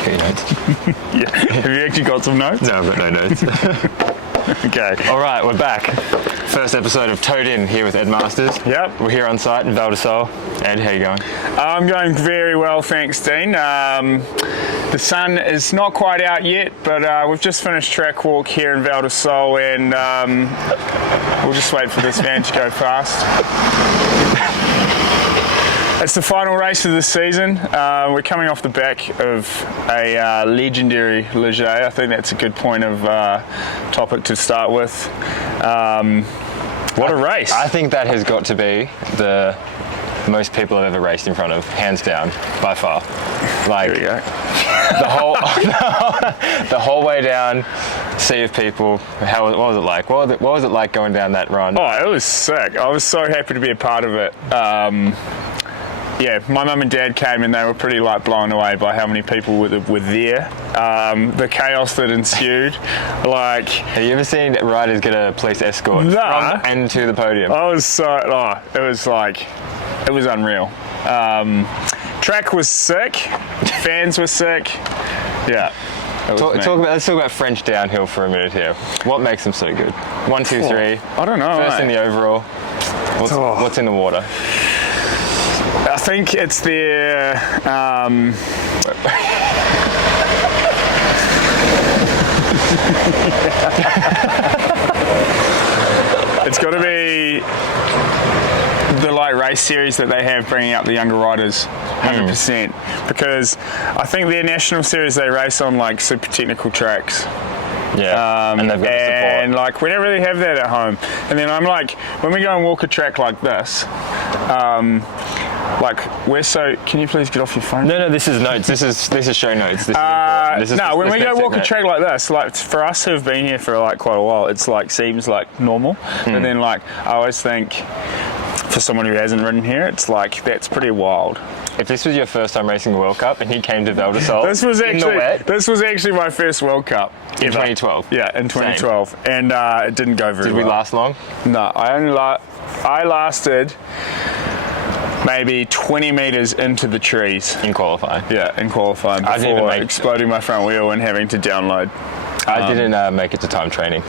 Got your notes? Yeah. Have you actually got some notes? No, I've got no notes. Okay. All right, we're back. First episode of Towed In here with Ed Masters. Yep. We're here on site in Val di Sole. Ed, how you going? I'm going very well, thanks, Dean. The sun is not quite out yet, but we've just finished track walk here in Val di Sole, and we'll just wait for this van to go past. It's the final race of the season. We're coming off the back of a legendary Leger. I think that's a good point of topic to start with. What a race. I think that has got to be the most people I've ever raced in front of, hands down, by far. Like, Here we go. the whole way down, sea of people. What was it like? What was it like going down that run? Oh, it was sick. I was so happy to be a part of it. Yeah, my mum and dad came and they were pretty blown away by how many people were there. The chaos that ensued. Have you ever seen riders get a police escort from and to the podium? I was it was unreal. Track was sick, fans were sick. Yeah. Let's talk about French downhill for a minute here. What makes them so good? 1, 2, 3. I don't know. First in the overall. What's in the water? I think it's their it's got to be the race series that they have, bringing up the younger riders 100%, because I think their national series they race on super technical tracks. Yeah, and they've got the support. We don't really have that at home. And then I'm when we go and walk a track like this, we're so. Can you please get off your phone? No, this is notes. This is show notes. When we go walk a track like this, for us who've been here for quite a while, it's seems normal. But then I always think, for someone who hasn't ridden here, it's that's pretty wild. If this was your first time racing a World Cup and he came to Val di Sole this was in the wet, this was actually my first World Cup in 2012. Yeah, in 2012, Same. and it didn't go very well. Did we last long? No, I lasted maybe 20 meters into the trees in qualifying. Yeah, in qualifying before exploding my front wheel and having to download. I didn't make it to time training.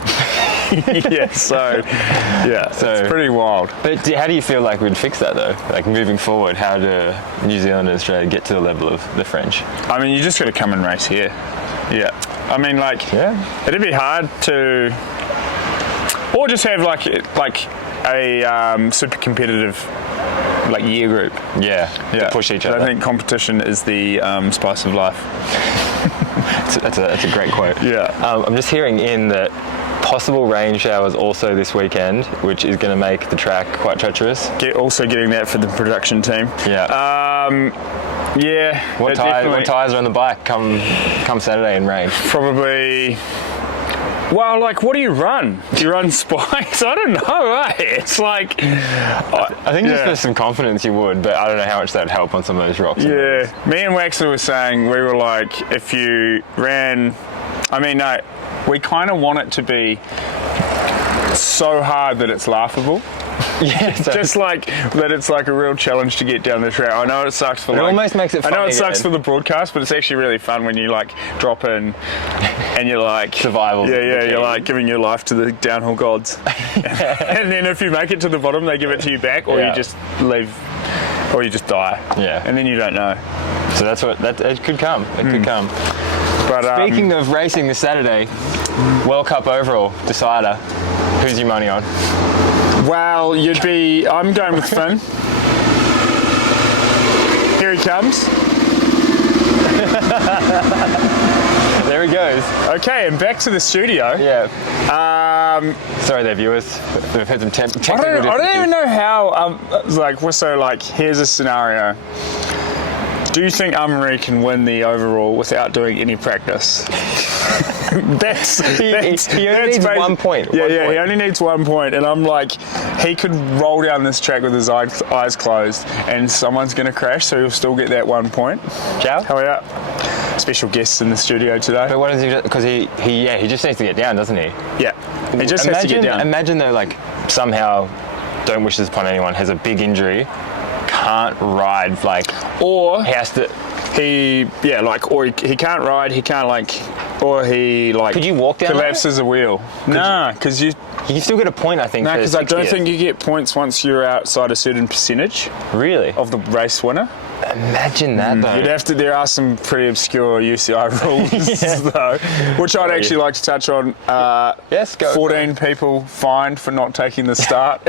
So it's pretty wild. But how do you feel we'd fix that though? Moving forward, how do New Zealand and Australia get to the level of the French? I mean, you just got to come and race here. Yeah. I mean, it'd be hard to, or just have a super competitive year group. Yeah. To push each other. I think competition is the spice of life. That's a great quote. Yeah. I'm just hearing that possible rain showers also this weekend, which is going to make the track quite treacherous. Also getting that for the production team. Yeah. Yeah. What tyres are on the bike come Saturday in rain? Probably. Well, what do you run? Do you run spikes? I don't know, eh? It's I think just for some confidence you would, but I don't know how much that'd help on some of those rocks. Yeah. Me and Waxer were saying, we were if you ran... no, we kind of want it to be so hard that it's laughable. Yeah, just that it's a real challenge to get down the track. I know it sucks for it almost makes it funny. I know it sucks for the broadcast, but it's actually really fun when you drop in and you're survival. Yeah, you're giving your life to the downhill gods. And then if you make it to the bottom, they give it to you back, or you just leave, or you just die. Yeah. And then you don't know. So it could come. It could come. But speaking of racing this Saturday, World Cup overall decider. Who's your money on? Well, I'm going with Finn. Here he comes. There he goes. Okay, and back to the studio. Yeah. Sorry there, viewers. We've had some technical difficulties. I don't even know how, here's a scenario. Do you think Amaury can win the overall without doing any practice? He only needs 1 point. He only needs 1 point, and I'm he could roll down this track with his eyes closed, and someone's going to crash, so he'll still get that 1 point. Ciao. How are you? Special guests in the studio today. But what does he? Because he just needs to get down, doesn't he? Yeah, he just has to get down. Imagine though, somehow, don't wish this upon anyone, has a big injury, can't ride, or he has to. or he can't ride, he can't or he Could you walk down collapses a wheel. No, because you still get a point, I think. No, for because I don't 60th. think you get points once you're outside a certain percentage Really? of the race winner. Imagine that though. You'd have to. There are some pretty obscure UCI rules though, which I'd actually like to touch on. Yes, go. 14 people fined for not taking the start.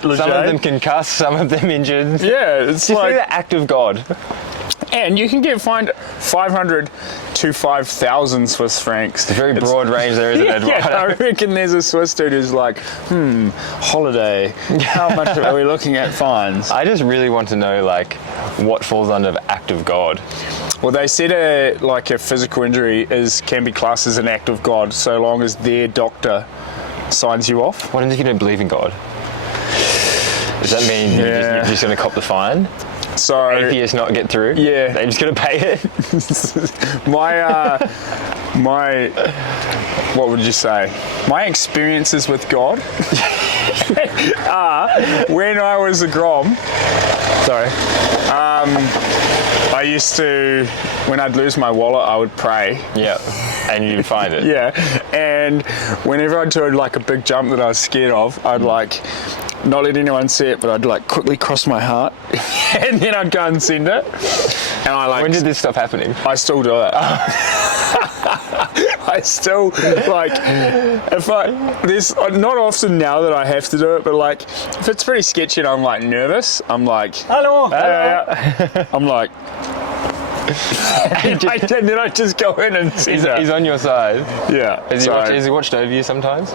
Some of them concussed, some of them injured. Yeah, it's Just like like, the act of God. and you can get fined 500 to 5,000 Swiss francs. It's a very broad range there, isn't it? Yeah, I reckon there's a Swiss dude who's like, holiday. How much are we looking at fines? I just really want to know, what falls under the act of God. Well, they said a physical injury can be classed as an act of God so long as their doctor signs you off. What if you don't believe in God? Does that mean you're just going to cop the fine? So Atheists not get through? Yeah. They're just going to pay it? my what would you say? My experiences with God when I was a Grom. Sorry. I used to, when I'd lose my wallet, I would pray. Yeah. And you'd find it. Yeah. And whenever I'd do a big jump that I was scared of, I'd not let anyone see it, but I'd quickly cross my heart and then I'd go and send it. And When did this stop happening? I still do it. I still there's not often now that I have to do it, but if it's pretty sketchy and I'm nervous, I'm Hello. I'm and then I just go in and see that. He's on your side. Yeah. Has he watched over you sometimes?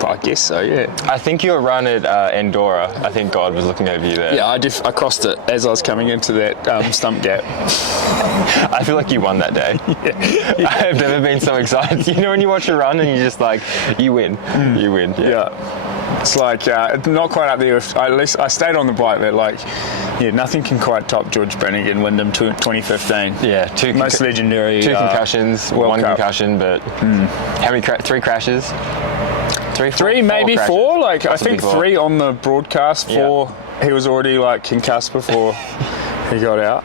I guess so, yeah. I think your run at Enduro, I think God was looking over you there. Yeah, I crossed it as I was coming into that stump gap. I feel like you won that day. Yeah. I've never been so excited. You know when you watch a run and you're just you win. You win. Yeah. It's not quite up there. At least I stayed on the bike, but nothing can quite top George Brannigan Wyndham 2015. Yeah, most legendary. Two concussions, World one Cup. concussion, but how many? 3 crashes. Three, maybe crashes. 4. I Possibly think 4. 3 on the broadcast. 4. He was already concussed before he got out.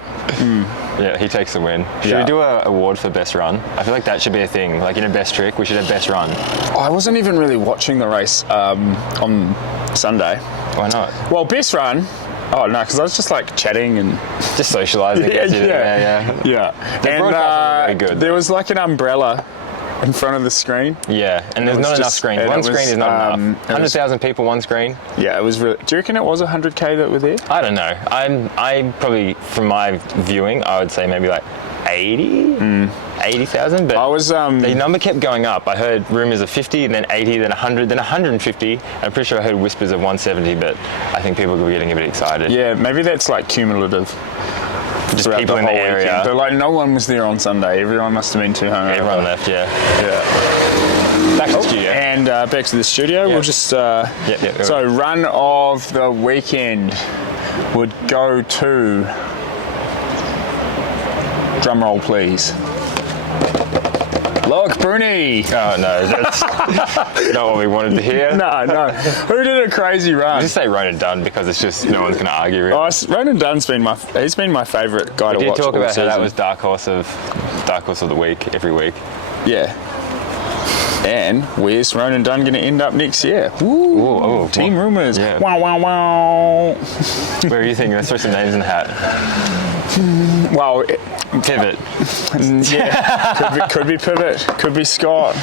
Yeah, he takes the win. Should we do an award for best run? I feel like that should be a thing. Best trick, we should have best run. I wasn't even really watching the race on Sunday. Why not? Well, best run. Oh no, because I was just chatting and Just socialising. Yeah. The broadcast was very good. There was an umbrella in front of the screen. Yeah, and there's not enough screens. One screen is not enough. 100,000 people, one screen. Yeah, it was really. Do you reckon it was 100k that were there? I don't know. I probably, from my viewing, I would say maybe 80,000. But I was. the number kept going up. I heard rumours of 50, then 80, then 100, then 150. I'm pretty sure I heard whispers of 170, but I think people were getting a bit excited. Yeah, maybe that's cumulative. Just people in the area. Weekend. But no one was there on Sunday. Everyone must have been too hungover. Everyone left, yeah. Back to the studio. And back to the studio. Yeah. We'll just. Go So run of the weekend would go to. Drum roll, please. Look, Bruni. Oh no, that's not what we wanted to hear. No. Who did a crazy run? I just say Ronan Dunn because it's just no one's going to argue. Really. Ronan Dunn's been my favourite guy to watch. We did talk all about how that season. was dark horse of the week every week. Yeah. And where's Ronan Dunn going to end up next year? Ooh, team rumours. Yeah. Wow. Where are you thinking? Let's throw some names in the hat. Well, Pivot. yeah. Could be Pivot. Could be Scott.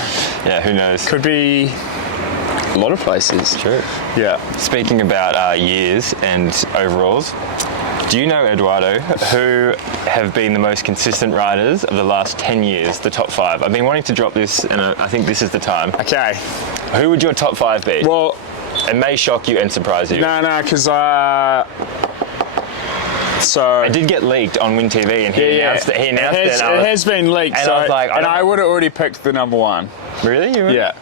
Yeah, who knows? Could be a lot of places. True. Yeah. Speaking about years and overalls, do you know, Eduardo, who have been the most consistent riders of the last 10 years, the top 5? I've been wanting to drop this, and I think this is the time. Okay. Who would your top 5 be? Well, it may shock you and surprise you. No, because so it did get leaked on Win TV, and he announced it. It has been leaked. And so, I was like, I would have already picked the number 1. Really? Yeah.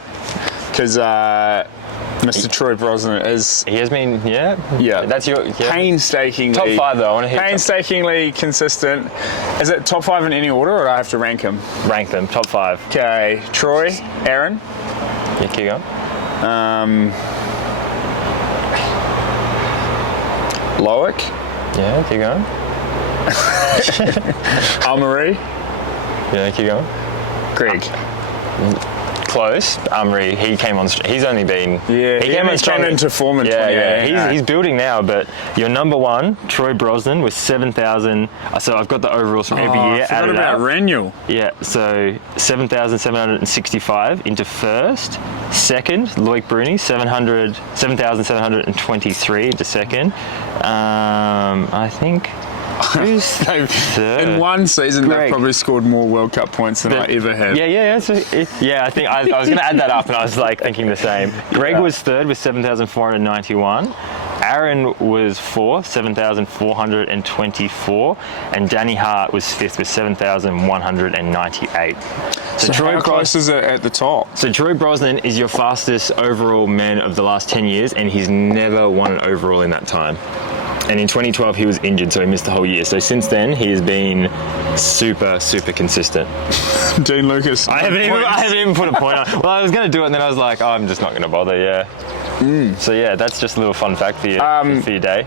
Because Mr. Troy Brosnan is. He has been, yeah. That's your painstakingly. Top 5 though. I want to hear painstakingly consistent. Is it top 5 in any order, or do I have to rank them? Rank them. Top 5. Okay. Troy, Aaron. Yeah, keep going. Loic. Yeah, keep going. Amaury. Yeah, keep going. Greg. Close. Amaury, he came on. He's only been. Yeah, he came on came into form in 2018. He's building now. But your number one, Troy Brosnan, with 7,000. So I've got the overalls from every year. I forgot about Raniel. Yeah, so 7,765 into first. Second, Loic Bruni, 7,723 into second. I think. Who's third? In one season, Greg. they've probably scored more World Cup points than I ever have. Yeah. So I think I was going to add that up, and I was like thinking the same. Greg was third with 7,491. Aaron was fourth, 7,424, and Danny Hart was fifth with 7,198. So how close is it at the top? So Troy Brosnan is your fastest overall man of the last 10 years, and he's never won an overall in that time. And in 2012, he was injured, so he missed the whole year. So since then, he has been super, super consistent. Dean Lucas. I haven't even put a point on. Well, I was going to do it, and then I was like, I'm just not going to bother, yeah. So yeah, that's just a little fun fact for you, for your day.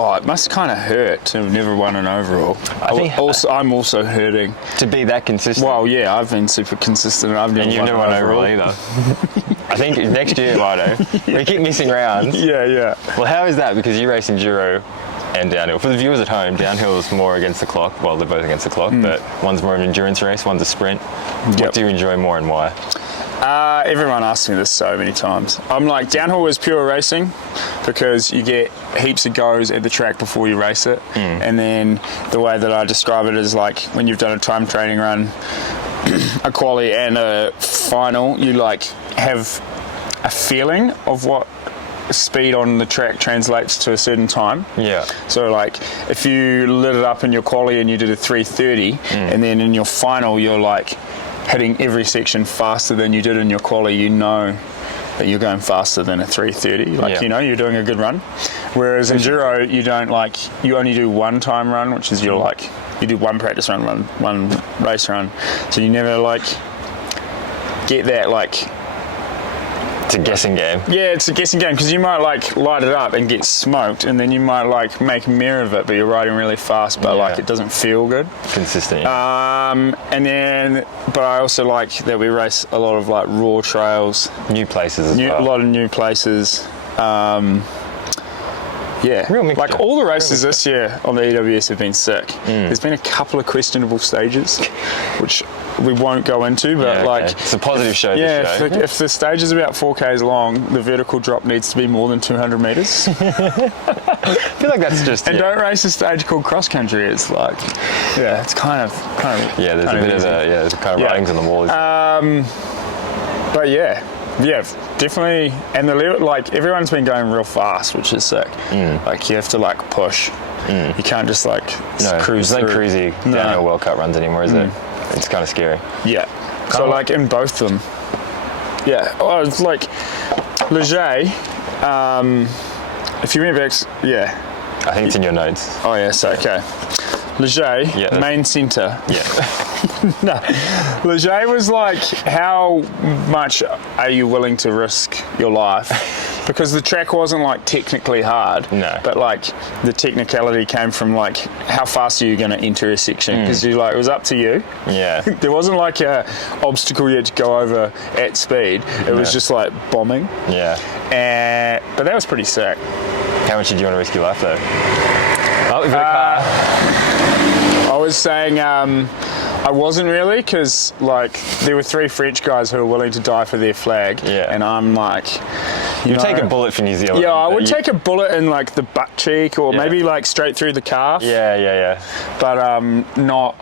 Oh, it must kind of hurt to have never won an overall. I'm also hurting. To be that consistent. Well, yeah, I've been super consistent. I've never you've never won an overall either. I think next year, Eduardo, we keep missing rounds. Yeah. Well, how is that? Because you race enduro and downhill. For the viewers at home, downhill is more against the clock. Well, they're both against the clock, but one's more an endurance race, one's a sprint. What do you enjoy more and why? Everyone asks me this so many times. I'm like, downhill is pure racing because you get heaps of goes at the track before you race it. And then the way that I describe it is like when you've done a time training run, a quali and a final, you like have a feeling of what speed on the track translates to a certain time. Yeah. So like if you lit it up in your quali and you did a 3:30 and then in your final you're like hitting every section faster than you did in your quali, you know that you're going faster than a 3:30. Like, you know, you're doing a good run. Whereas enduro, you don't like, you only do one time run, which is your like, you do one practice run, one race run. So you never like get that like, it's a guessing game. yeah, it's a guessing game because you might like light it up and get smoked, and then you might like make a mirror of it, but you're riding really fast, but like it doesn't feel good. Consistent. And then, but I also like that we race a lot of like raw trails, New places as well. a lot of new places. Yeah, Real mixture. like all the races this year on the EWS have been sick. There's been a couple of questionable stages, which we won't go into, but like it's a positive show. yeah, this show. if the stage is about 4Ks long, the vertical drop needs to be more than 200 meters. I feel like that's just. And don't race a stage called cross country. It's like, yeah, it's kind of yeah, there's a bit of there's kind of writings on the wall. But yeah, definitely. And the like everyone's been going real fast, which is sick. Like you have to like push. You can't just like cruise. There's no through. cruisy downhill World Cup runs anymore, is it? It's kind of scary. Yeah. So like in both of them. Yeah. Oh, it's like Leger. If you went back, I think it's in your notes. Oh yes. Okay. Leger, main centre. Yeah. No, Leger was like, how much are you willing to risk your life? Because the track wasn't like technically hard, but like the technicality came from like how fast are you going to enter a section? Because you like it was up to you. Yeah. There wasn't like a obstacle you had to go over at speed. It was just like bombing. Yeah. But that was pretty sick. How much did you want to risk your life though? Oh, we've got a car. I was saying I wasn't really, because like there were 3 French guys who were willing to die for their flag, and I'm like, you'd take a bullet for New Zealand. Yeah, I would take a bullet in like the butt cheek, or maybe like straight through the calf. Yeah. But not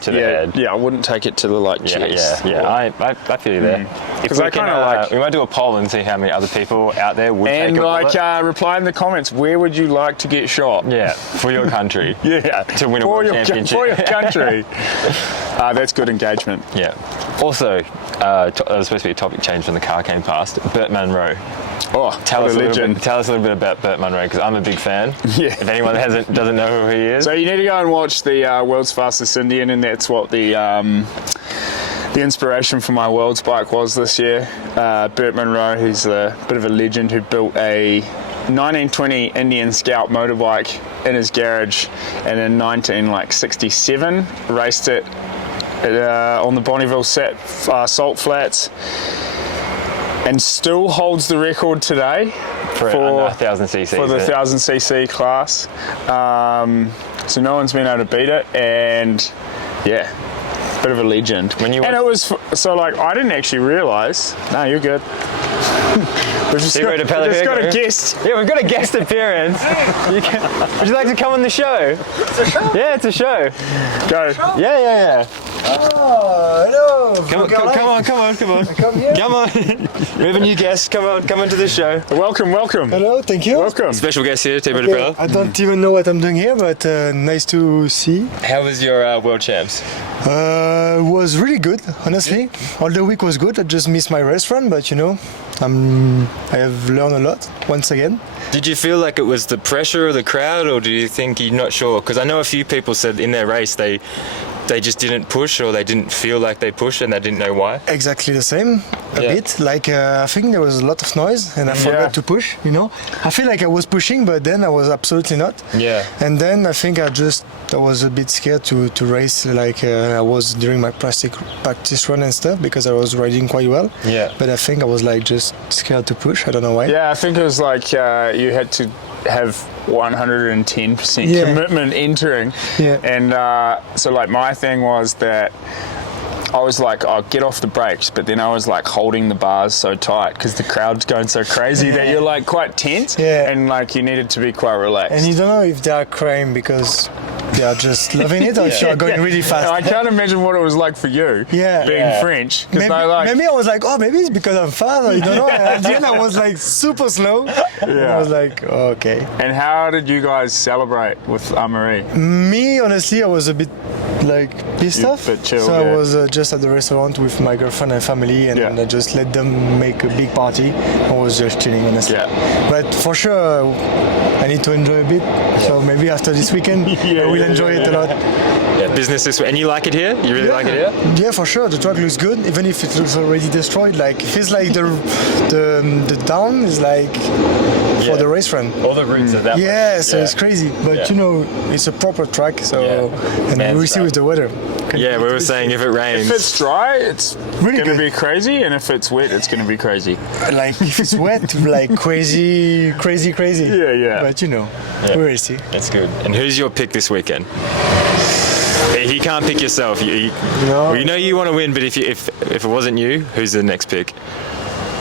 to the head. Yeah, I wouldn't take it to the like chest. Yeah. I feel you there. Because I kind of like. We might do a poll and see how many other people out there would take a bullet. And reply in the comments. Where would you like to get shot? Yeah, for your country. To win a world championship. For your country. That's good engagement. Yeah. Also, that was supposed to be a topic change when the car came past. Burt Munro. Oh, tell us a little bit about Burt Munro, because I'm a big fan. Yeah. If anyone doesn't know who he is. So you need to go and watch the World's Fastest Indian, and that's what the inspiration for my World's Bike was this year. Burt Munro, who's a bit of a legend, who built a 1920 Indian Scout motorbike in his garage, and in 1967 raced it on the Bonneville Salt Flats, and still holds the record today for under 1,000cc. For the 1,000cc class. So no one's been able to beat it, and yeah, bit of a legend. And it was so like I didn't actually realise. No, you're good. We've just got a guest. Yeah, we've got a guest appearance. Would you like to come on the show? It's a show? Yeah, it's a show. Go. Yeah. Oh, hello. Come on. Come here. Come on. We have a new guest. Come into the show. Welcome. Hello, thank you. Welcome. Special guest here, Thibaut Okay, Deprela. I don't even know what I'm doing here, but nice to see. How was your World Champs? Was really good, honestly. All the week was good. I just missed my race run, but I have learned a lot once again. Did you feel like it was the pressure of the crowd, or do you think you're not sure? Because I know a few people said in their race they just didn't push, or they didn't feel like they pushed and they didn't know why. Exactly the same, a bit. Like I think there was a lot of noise and I forgot to push, I feel like I was pushing, but then I was absolutely not. Yeah. And then I think I was a bit scared to race like I was during my practice run and stuff, because I was riding quite well. Yeah. But I think I was like just scared to push. I don't know why. Yeah, I think it was like you had to have 110% commitment entering. Yeah. And so like my thing was that I was like, I'll get off the brakes, but then I was like holding the bars so tight because the crowd's going so crazy that you're like quite tense, and like you needed to be quite relaxed. And you don't know if they are crying because they are just loving it, or if you are going really fast. I can't imagine what it was like for you, being French. Maybe I was like, oh, maybe it's because I'm fast, or you don't know. And at the end, I was like super slow. And I was like, oh, okay. And how did you guys celebrate with Amaury? Me, honestly, I was a bit like pissed off. Bit chill, so I was just at the restaurant with my girlfriend and family, and I just let them make a big party. I was just chilling, honestly. Yeah. But for sure, I need to enjoy a bit. So maybe after this weekend, I will enjoy it a lot. Yeah, business this way. And you like it here? You really like it here? Yeah, for sure. The track looks good, even if it looks already destroyed. Like, it feels like the down is like for the race run. All the routes are that way. Yeah, so it's crazy. But it's a proper track, so and we'll see with the weather. Yeah, we were saying if it rains. If it's dry, it's really going to be crazy, and if it's wet, it's going to be crazy. Like if it's wet, like crazy. Yeah. But we will see. That's good. And who's your pick this weekend? He can't pick yourself. You know you want to win, but if it wasn't you, who's the next pick?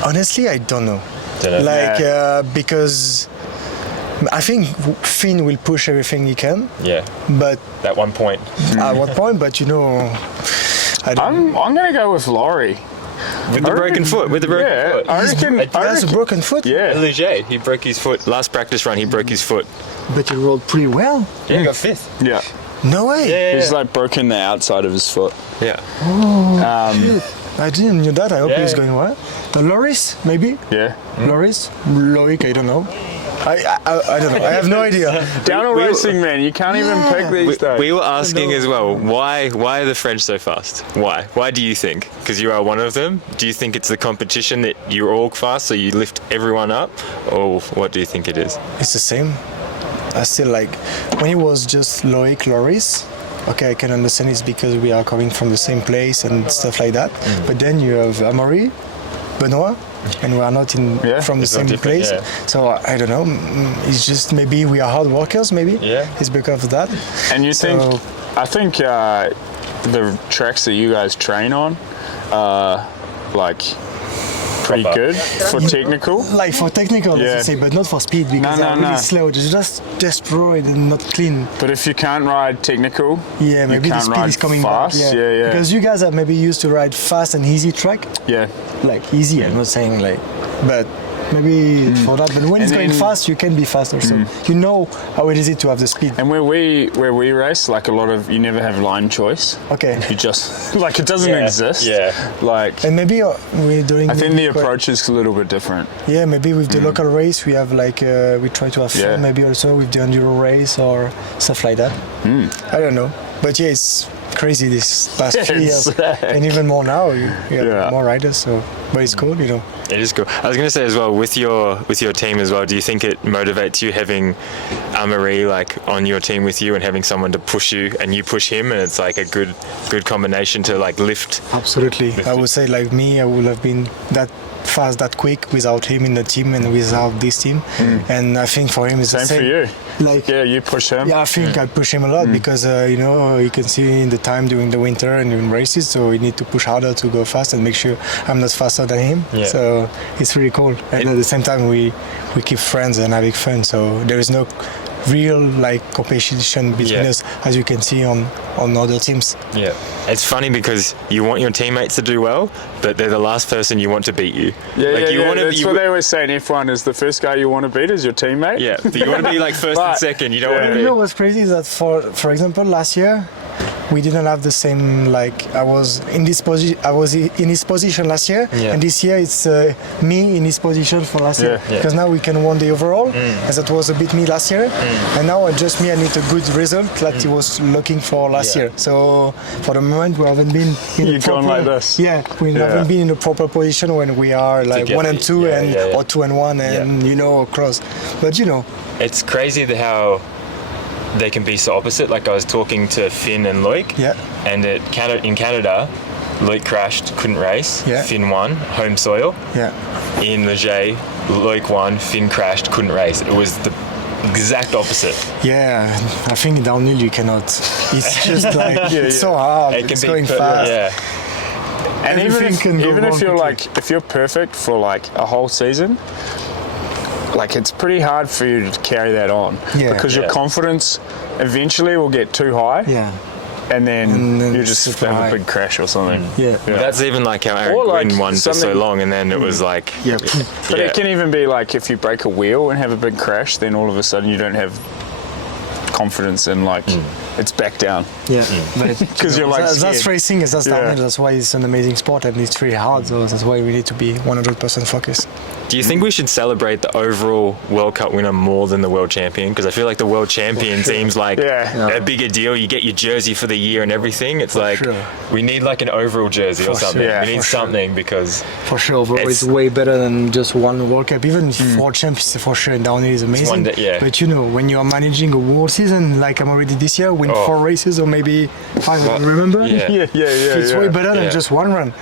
Honestly, I don't know. Because I think Finn will push everything he can. Yeah. But at one point. At one point, but I'm going to go with Laurie. With the broken foot. He has a broken foot. Yeah. Léger. He broke his foot. Last practice run, he broke his foot. But he rode pretty well. Yeah, he got fifth. Yeah. No way. Yeah. He's like broken the outside of his foot. Yeah. I didn't know that. I hope he's going well. Loris, maybe? Yeah. Loris? Loic, I don't know. I don't know. I have no idea. Downhill racing, man. You can't even pick these days. We were asking as well, why are the French so fast? Why? Why do you think? Because you are one of them? Do you think it's the competition that you're all fast, so you lift everyone up? Or what do you think it is? It's the same. I still like, when it was just Loic, Loris, okay, I can understand it's because we are coming from the same place and stuff like that. But then you have Amaury, Benoit, and we are not from the same place. Yeah. So I don't know. It's just maybe we are hard workers. Maybe it's because of that. And you think? I think the tracks that you guys train on are like pretty good for technical. Like for technical, let's say, but not for speed because they're really slow. They're just destroyed and not clean. But if you can't ride technical, maybe the speed is coming fast. back. Yeah. Because you guys are maybe used to ride fast and easy track. Yeah. Like easy, I'm not saying like, but maybe for that. But when it's going fast, you can be fast also. You know how it is to have the speed. And where we race, like you never have line choice. Okay. You just like it doesn't exist. Yeah. Like. And maybe we're doing. I think the approach is a little bit different. Yeah, maybe with the local race, we have like we try to have fun. Maybe also with the enduro race or stuff like that. I don't know, but it's crazy this past 3 years, and even more now. You have more riders, so but it's cool, It is cool. I was going to say as well, with your team as well, do you think it motivates you having Amaury like on your team with you and having someone to push you and you push him, and it's like a good combination to like lift? Absolutely. I would say like me, I would have been that fast, that quick without him in the team and without this team. And I think for him it's the same. For you. Like, you push him. Yeah, I think I push him a lot because you can see in the time during the winter and in races, so we need to push harder to go fast and make sure I'm not faster than him. Yeah. So it's really cool. And at the same time we keep friends and having fun. So there is no real like competition between us, as you can see on other teams. Yeah, it's funny because you want your teammates to do well, but they're the last person you want to beat you. That's what they always say in F1 is the first guy you want to beat is your teammate. Yeah, but you want to be like first and second. You don't want to be. You know what's crazy is that for example last year we didn't have the same, like I was in his position last year, and this year it's me in his position for last year, because now we can win the overall, as that was a bit me last year, and now just me, I need a good result that he was looking for last year. So for the moment we haven't been in You've gone like this. We haven't been in a proper position when we are like 1 and 2 or 2 and 1 and close, but it's crazy how they can be so opposite. Like I was talking to Finn and Loic, and in Canada, Loic crashed, couldn't race. Finn won, home soil. In Leger, Loic won, Finn crashed, couldn't race. It was the exact opposite. Yeah, I think downhill you cannot. It's just like it's so hard. It's going fast. And even if you're like, if you're perfect for like a whole season, like it's pretty hard for you to carry that on because your confidence eventually will get too high. And then you just have a big crash or something. But that's even like how Aaron Gwynn won for so long, and then it was like. But it can even be like if you break a wheel and have a big crash, then all of a sudden you don't have confidence in like it's back down. Because you're like that's racing, that's downhill. That's why it's an amazing sport and it's really hard. So that's why we need to be 100% focused. Do you think we should celebrate the overall World Cup winner more than the world champion? Because I feel like the world champion seems like a bigger deal. You get your jersey for the year and everything. It's like we need like an overall jersey or something. We need something because for sure, overall it's way better than just one World Cup. Even world champions for sure, and downhill is amazing. But when you are managing a whole season like I'm already this year, win 4 races or maybe 5. Remember? It's way better than just one run.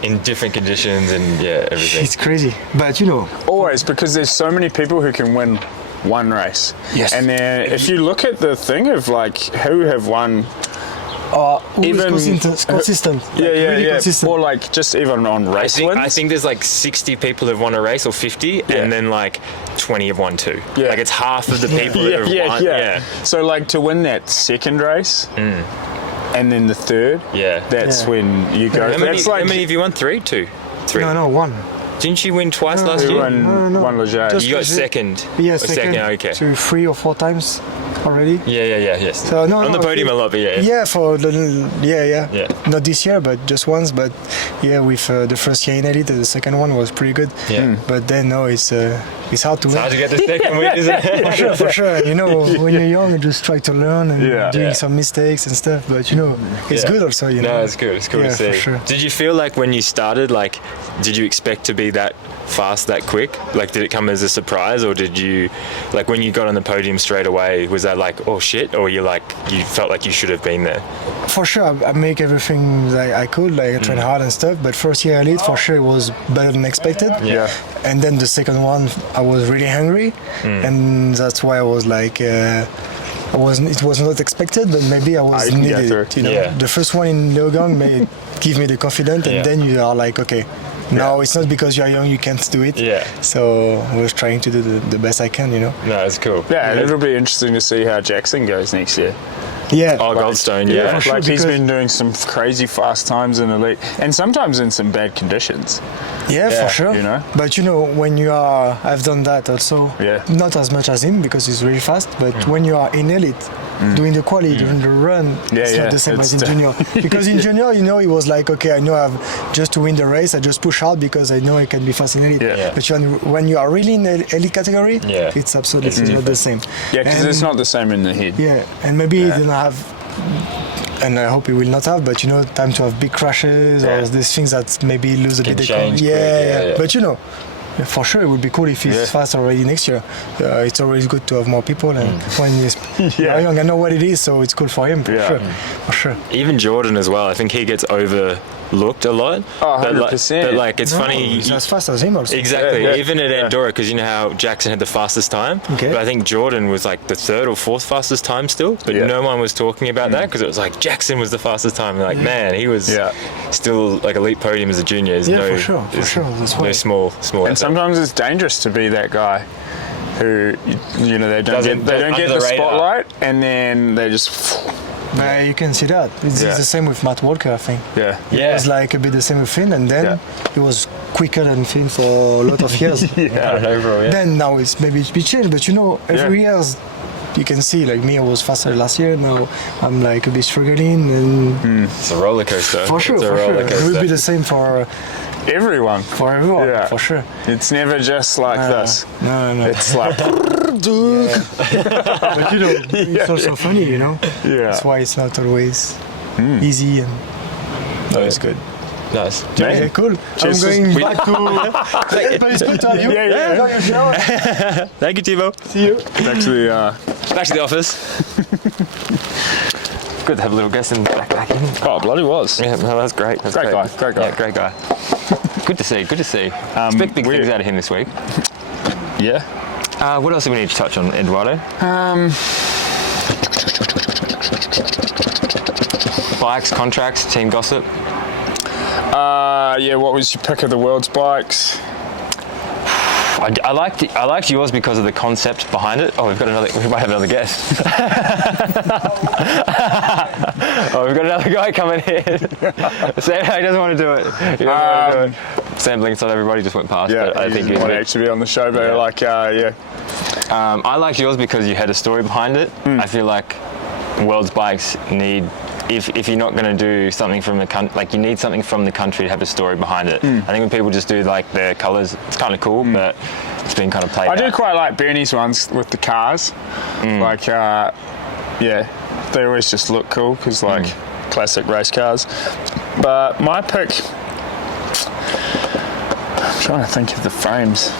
In different conditions and everything. It's crazy, but always, because there's so many people who can win one race. And then if you look at the thing of like who have won even consistent. Consistent. Or like just even on race wins. I think there's like 60 people who've won a race or 50 and then like 20 have won 2. Like it's half of the people that have won. So like to win that second race and then the third, that's when you go. How many have you won? 3? 2? 3? No, 1. Didn't you win twice last year? No. One Leger. You got second. Second. Okay. So 3 or 4 times already. Yes. So on the podium a lot, but not this year, but just once. But with the first year in Elite, the second one was pretty good. But then it's hard to win. It's hard to get the second win, isn't it? For sure. When you're young, you just try to learn and doing some mistakes and stuff. But it's good also. No, it's good. It's cool to see. For sure. Did you feel like when you started, like, did you expect to be that fast, that quick? Like, did it come as a surprise, or did you, like, when you got on the podium straight away, was that like, oh shit, or you felt like you should have been there? For sure, I make everything like I could, like I train hard and stuff. But first year Elite, for sure, it was better than expected. And then the second one, I was really hungry, and that's why I was like. It was not expected, but maybe I was needed. The first one in Leogang may give me the confidence, and then you are like, okay. No, it's not because you're young you can't do it. So I was trying to do the best I can, No, it's cool. And it'll be interesting to see how Jackson goes next year. Oh, Goldstone, for sure, like he's been doing some crazy fast times in Elite, and sometimes in some bad conditions. For sure. But when you are, I've done that also. Not as much as him because he's really fast. But when you are in Elite, doing the quali, doing the run, it's not the same as in junior. Because in junior, it was like, okay, I know I've just to win the race, I just push hard because I know I can be fast in Elite. But when you are really in the Elite category, it's absolutely not the same. Because it's not the same in the head. And maybe they don't have and I hope he will not have, but time to have big crashes or these things that maybe lose a Can bit. change quick, Yeah. But for sure, it would be cool if he's fast already next year. It's always good to have more people, and when he's young, I know what it is, so it's cool for him, for sure. Even Jordan as well. I think he gets overlooked a lot. Oh, 100%. But it's funny. He's as fast as him also. Exactly. Yeah. Even at Enduro, because you know how Jackson had the fastest time. Okay. But I think Jordan was like the third or fourth fastest time still. But no one was talking about that because it was like Jackson was the fastest time. And like, man, he was still like elite podium as a junior. There's For sure. That's no why. small. And sometimes it's dangerous to be that guy who, they don't get the spotlight, and then they just. You can see that. It's the same with Matt Walker, I think. Yeah. It was like a bit the same with Finn, and then he was quicker than Finn for a lot of years. Overall, Then now it's maybe it's changed, but every year you can see, like me, I was faster last year. Now I'm like a bit struggling, and It's a roller coaster. for sure, It's a roller It coaster. will be the same for Everyone. everyone, for sure. It's never just like this. No. It's like. But it's also funny, Yeah. That's why it's not always easy and always good. Nice. Okay, cool. Cheers. I'm going back to. But it's good to have you. Yeah. Enjoy your shower. Thank you, Thibaut. See you. Back to the. Back to the office. Good to have a little guest in back in. Oh, bloody was. Yeah, no, that's great. That's Great guy, great guy. Yeah, great guy. Good to see. Expect big things out of him this week. Yeah. What else do we need to touch on, Eduardo? Bikes, contracts, team gossip. What was your pick of the world's bikes? I liked yours because of the concept behind it. We might have another guest. We've got another guy coming in. Sam, he doesn't want to do it. Sam blinks on everybody, just went past. Yeah, but I think he want to actually be on the show, but I liked yours because you had a story behind it. I feel like world's bikes need. If you're not going to do something from the country, like you need something from the country to have a story behind it. I think when people just do like the colours, it's kind of cool, but it's been kind of played out. I do quite like Bernie's ones with the cars. Like, they always just look cool because classic race cars. But my pick, I'm trying to think of the frames.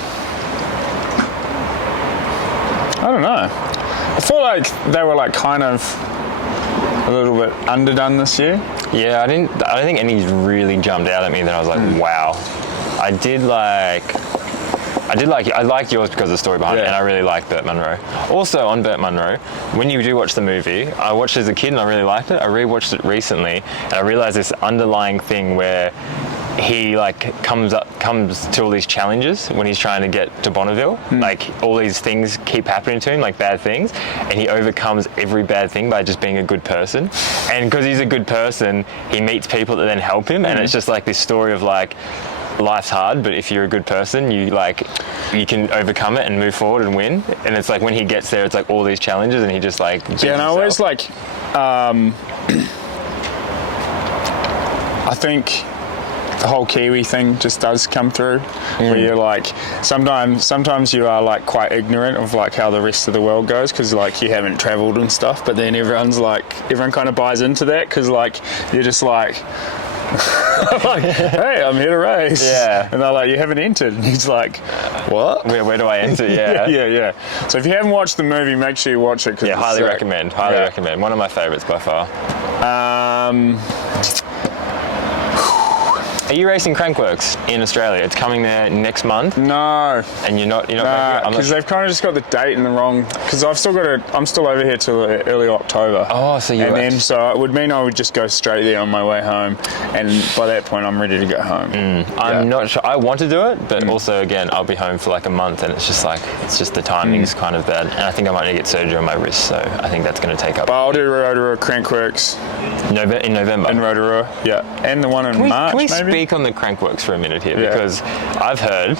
I don't know. I feel like they were like kind of a little bit underdone this year. Yeah, I don't think any really jumped out at me that I was like, wow. I like yours because of the story behind it, and I really like Burt Munro. Also on Burt Munro, when you do watch the movie, I watched it as a kid and I really liked it. I rewatched it recently and I realized this underlying thing where he comes to all these challenges when he's trying to get to Bonneville. Like all these things keep happening to him, like bad things, and he overcomes every bad thing by just being a good person. And because he's a good person, he meets people that then help him, and it's just like this story of like life's hard, but if you're a good person, you can overcome it and move forward and win. And it's like when he gets there, it's like all these challenges, and he just like beats and I always himself. I think the whole Kiwi thing just does come through, where you're like, sometimes you are like quite ignorant of like how the rest of the world goes because like you haven't travelled and stuff, but then everyone kind of buys into that because like you're just like like, hey, I'm here to race. Yeah. And they're like, you haven't entered. And he's like, what? Where do I enter? Yeah. yeah. So if you haven't watched the movie, make sure you watch it. Cause Highly recommend. Highly recommend. One of my favourites by far. Are you racing Crankworks in Australia? It's coming there next month. No. And you're not because they've kind of just got the date in the wrong. Because I'm still over here till early October. Oh, so so it would mean I would just go straight there on my way home, and by that point I'm ready to go home. I'm not sure. I want to do it, but also again I'll be home for like a month, and it's just the timing's kind of bad, and I think I might need to get surgery on my wrist, so I think that's going to take up. But I'll do Rotorua Crankworks in November. In Rotorua, yeah, and the one in March. Can we maybe? speak on the Crankworks for a minute here? Because I've heard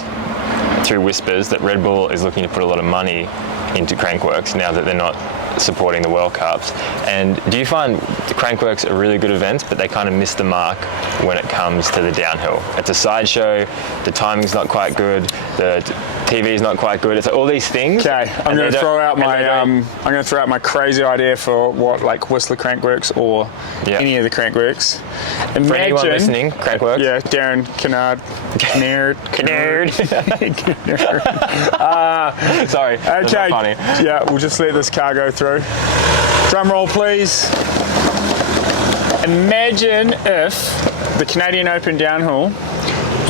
through whispers that Red Bull is looking to put a lot of money into Crankworks now that they're not supporting the World Cups. And do you find the Crankworks are really good events, but they kind of miss the mark when it comes to the downhill? It's a sideshow, the timing's not quite good, the TV's not quite good. It's like all these things. Okay, I'm going to throw out my crazy idea for what like Whistler Crankworks or any of the Crankworks. Imagine, for anyone listening, Crankworks. Yeah, Darren Kennard. Sorry. That's Okay. not funny. Yeah, we'll just let this car go through. Drum roll, please. Imagine if the Canadian Open downhill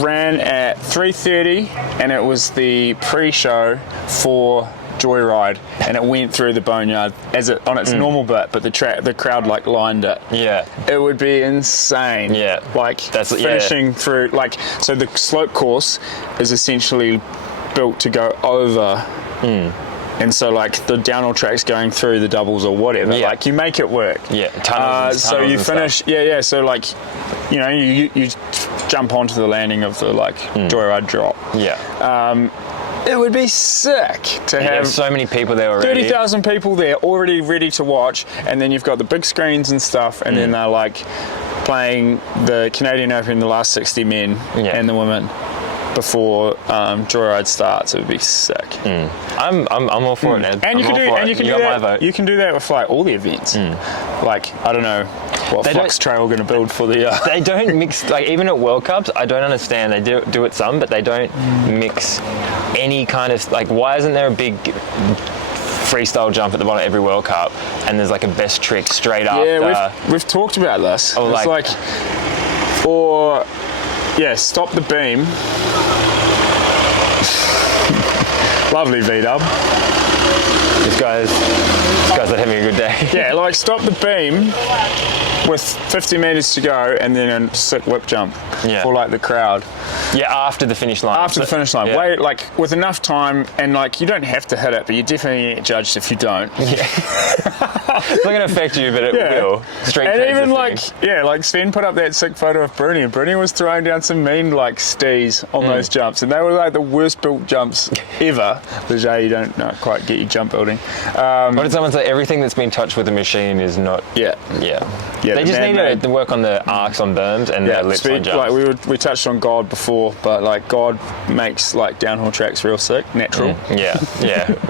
ran at 3:30 and it was the pre-show for Joyride and it went through the boneyard as it on its normal bit, but the crowd like lined it. Yeah. It would be insane. Yeah. Like finishing through like so the slope course is essentially built to go over. And so, like, the downhill track's going through the doubles or whatever. Yeah. Like, you make it work. Yeah, tunnels so you finish... stuff. Yeah. So, like, you know, you jump onto the landing of the, like, Joyride drop. Yeah. It would be sick to have so many people there already. 30,000 people there already ready to watch. And then you've got the big screens and stuff. And then they're, like, playing the Canadian Open, the last 60 men and the women. Before Joyride starts, it would be sick. I'm all for it, Ed. And you can do that with like all the events. Like I don't know what Flux Trail going to build for the. They don't mix like even at World Cups. I don't understand. They do it some, but they don't mix any kind of like. Why isn't there a big freestyle jump at the bottom of every World Cup, and there's like a best trick straight after? Yeah, we've talked about this. Or it's like or. Yeah, stop the beam. Lovely V-dub. This guy's not having a good day. Yeah, like stop the beam with 50 metres to go and then a sick whip jump for like the crowd. Yeah, after the finish line. After the finish line. Yeah. Wait, like with enough time and like you don't have to hit it, but you definitely get judged if you don't. Yeah. It's not going to affect you, but it will. And even like Sven put up that sick photo of Bruni, and Bruni was throwing down some mean like stees on those jumps, and they were like the worst built jumps ever. Leger, you don't quite get your jump building. What did someone say? Everything that's been touched with a machine is not. Yeah. They just need to work on the arcs on berms and the lips on jumps. Like we touched on God before, but like God makes like downhill tracks real sick, natural. Yeah.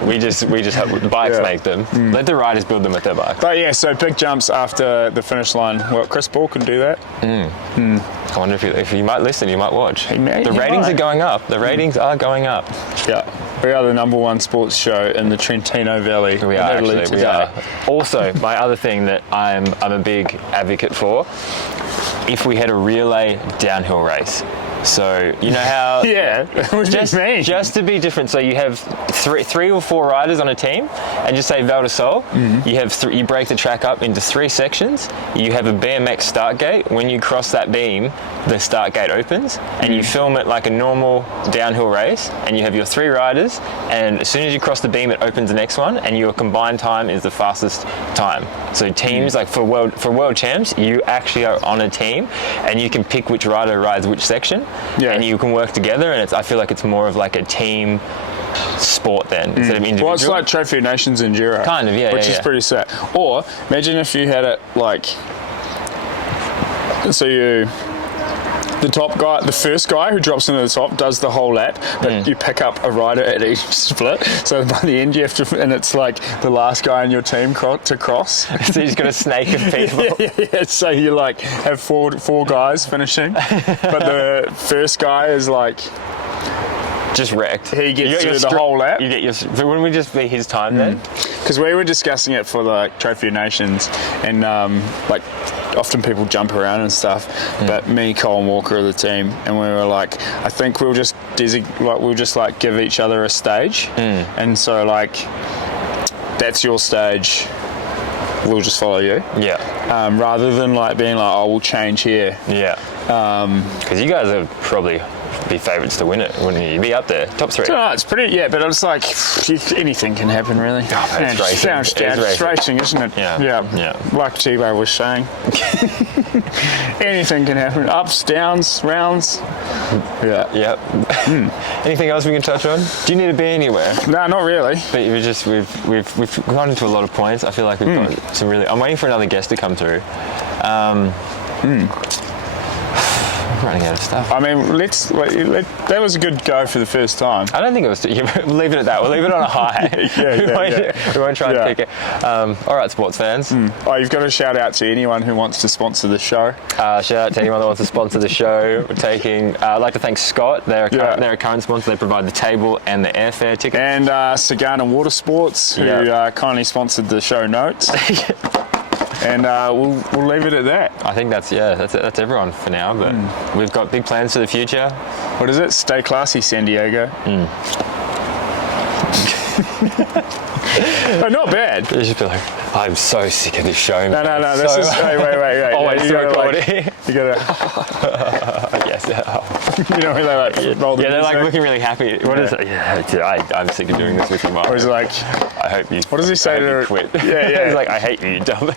We just have the bikes make them. Let the riders build them with their bikes. But yeah, so big jumps after the finish line. Well, Chris Ball can do that. I wonder if you might listen, you might watch. The ratings are going up. The ratings are going up. Yeah. We are the #1 sports show in the Trentino Valley. We are actually. We are. Also, my other thing that I'm a big advocate for, if we had a relay downhill race. So you know how just to be different. So you have three or four riders on a team, and just say Val de Sol. You have you break the track up into 3 sections. You have a BMX start gate. When you cross that beam, the start gate opens, and you film it like a normal downhill race. And you have your 3 riders, and as soon as you cross the beam, it opens the next one, and your combined time is the fastest time. So teams like for world champs, you actually are on a team, and you can pick which rider rides which section. And you can work together, and I feel like it's more of like a team sport then instead of individual. Well, it's like Trophy of Nations Enduro. Kind of, which is pretty sick. Or imagine if you had it like, the first guy who drops into the top does the whole lap, but you pick up a rider at each split. So by the end you have to, and it's like the last guy in your team to cross. So you've got a snake of people. Yeah. So you like have four guys finishing, but the first guy is like just wrecked. He gets through the whole lap. You get your. Wouldn't we just be his time then? Because we were discussing it for the Trophy of Nations, and like often people jump around and stuff, but me, Cole, and Walker are the team, and we were like, I think we'll just give each other a stage, and so like that's your stage. We'll just follow you. Yeah. Rather than like being like, oh, we'll change here. Yeah. Because you guys are probably be favourites to win it, wouldn't you? You'd be up there, top 3. No, it's pretty, but it's like anything can happen, really. Oh, it's racing. It's racing, isn't it? Yeah. Like Thibaut was saying, anything can happen. Ups, downs, rounds. Yeah. Yep. Anything else we can touch on? Do you need to be anywhere? No, not really. But we've gone into a lot of points. I feel like we've got some really. I'm waiting for another guest to come through. I'm running out of stuff. I mean, that was a good go for the first time. I don't think it was. We'll leave it at that. We'll leave it on a high. We won't try and pick it. All right, sports fans. Oh, you've got to shout out to anyone who wants to sponsor the show. Shout out to anyone that wants to sponsor the show. We're taking. I'd like to thank Scott. They're a current sponsor. They provide the table and the airfare ticket. And Sagana Water Sports, who kindly sponsored the show notes. And we'll leave it at that. I think that's everyone for now. But we've got big plans for the future. What is it? Stay classy, San Diego. Oh, not bad. You should be like, I'm so sick of this show. No. This is wait. Oh wait, it's recording. You gotta. Yes. You know when they like roll the they're like music? looking really happy. What is it? Yeah, I'm sick of doing this with you, Mark. Or is it like? I hope you. What does he say to her? Quit. Yeah. He's like, I hate you, dumb.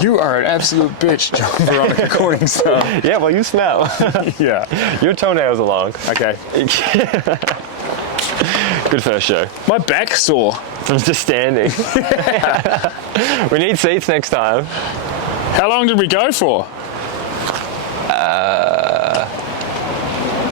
You are an absolute bitch, John Veronica Corningstar. Yeah, well, you smell. Yeah. Your toenails are long. Okay. Good first show. My back's sore. From just standing. We need seats next time. How long did we go for?